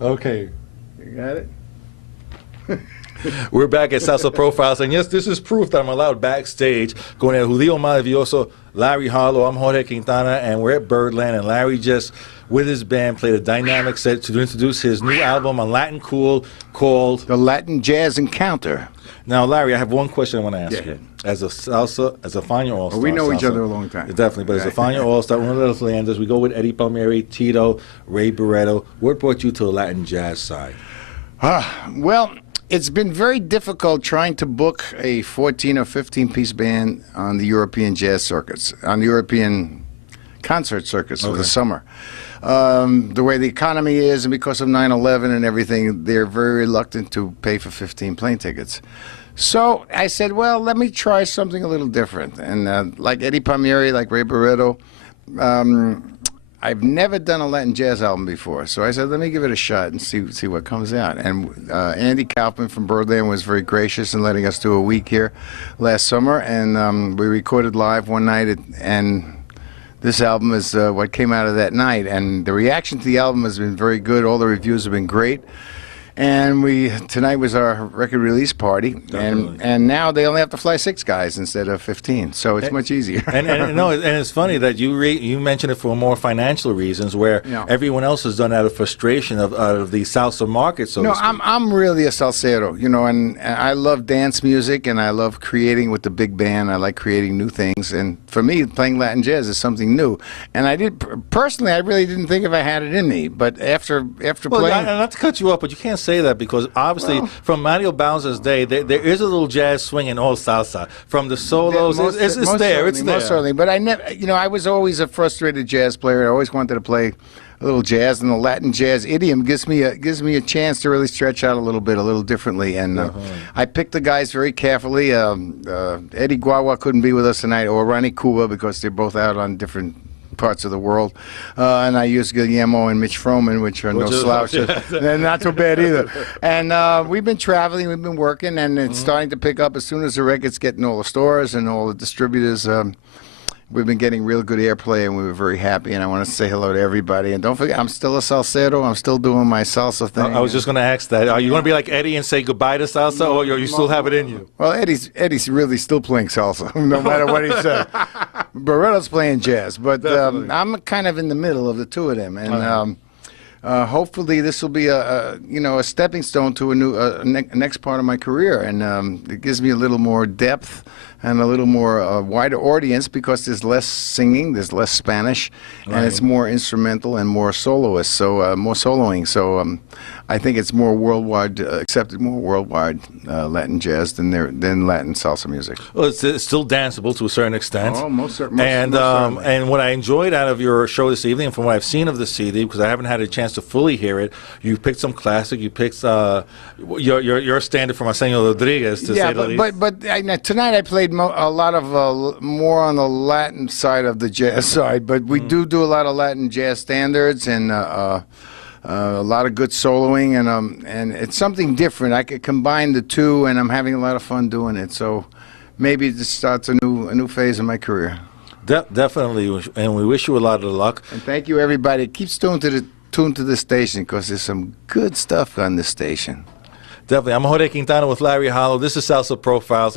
Okay. You got it? We're back at Salsa Profiles, and yes, this is proof that I'm allowed backstage. Con el Judío Maravilloso, Larry Harlow. I'm Jorge Quintana, and we're at Birdland, and Larry just, with his band, played a dynamic set to introduce his new album on Latin Cool called The Latin Jazz Encounter. Now, Larry, I have one question I want to ask you. As a salsa, as a Fania All-Star. We know each salsa, other a long time. Definitely, but as a Fania All-Star, one of those landers, we go with Eddie Palmieri, Tito, Ray Barretto. What brought you to the Latin jazz side? Well, it's been very difficult trying to book a 14 or 15-piece band on the European jazz circuits, on the European concert circuits for the summer. The way the economy is, and because of 9/11 and everything, they're very reluctant to pay for 15 plane tickets. So I said, well, let me try something a little different. And like Eddie Palmieri, like Ray Barretto, I've never done a Latin jazz album before. So I said, let me give it a shot and see what comes out. And Andy Kaufman from Birdland was very gracious in letting us do a week here last summer. And we recorded live one night, and this album is what came out of that night. And the reaction to the album has been very good. All the reviews have been great. And tonight was our record release party, and now they only have to fly 6 guys instead of 15, so it's much easier. and it's funny that you mentioned it for more financial reasons, where everyone else has done out of frustration of the salsa market. So no, I'm really a salsero, you know, and I love dance music, and I love creating with the big band. I like creating new things, and for me, playing Latin jazz is something new. And I personally, I really didn't think if I had it in me, but after playing, not to cut you off, but you can't say that, because obviously from Mario Bowser's day, there is a little jazz swing in all salsa. From the solos, it's there. Most certainly. But I never, you know, I was always a frustrated jazz player. I always wanted to play a little jazz, and the Latin jazz idiom gives me a chance to really stretch out a little bit, a little differently. And I picked the guys very carefully. Eddie Guagua couldn't be with us tonight, or Ronnie Cuba, because they're both out on different parts of the world, and I used Guillermo and Mitch Froman, which are no slouches. They're not too bad either. And we've been traveling, we've been working, and it's starting to pick up as soon as the record's getting all the stores and all the distributors. We've been getting real good airplay, and we were very happy, and I want to say hello to everybody. And don't forget, I'm still a salsero. I'm still doing my salsa thing. I was just going to ask that. Are you going to be like Eddie and say goodbye to salsa, or you still have it in you? Well, Eddie's really still playing salsa, no matter what he says. Barretto's playing jazz, but I'm kind of in the middle of the two of them. And hopefully this will be a stepping stone to a next part of my career, and it gives me a little more depth and a little more wider audience, because there's less singing, there's less Spanish, and it's more instrumental and more soloist, so more soloing. So I think it's more worldwide accepted, more worldwide Latin jazz than Latin salsa music. Well, it's still danceable to a certain extent. Oh, most certainly. And what I enjoyed out of your show this evening, from what I've seen of the CD, because I haven't had a chance to fully hear it, you picked some classic. You picked your standard from Arsenio Rodriguez, to say the least. But tonight I played a lot of more on the Latin side of the jazz side. But we do a lot of Latin jazz standards, and a lot of good soloing, and it's something different. I could combine the two, and I'm having a lot of fun doing it. So maybe this starts a new phase in my career. Definitely, and we wish you a lot of luck. And thank you, everybody. Keep tuned to the station, because there's some good stuff on this station. Definitely. I'm Jorge Quintana with Larry Harlow. This is Salsa Profiles.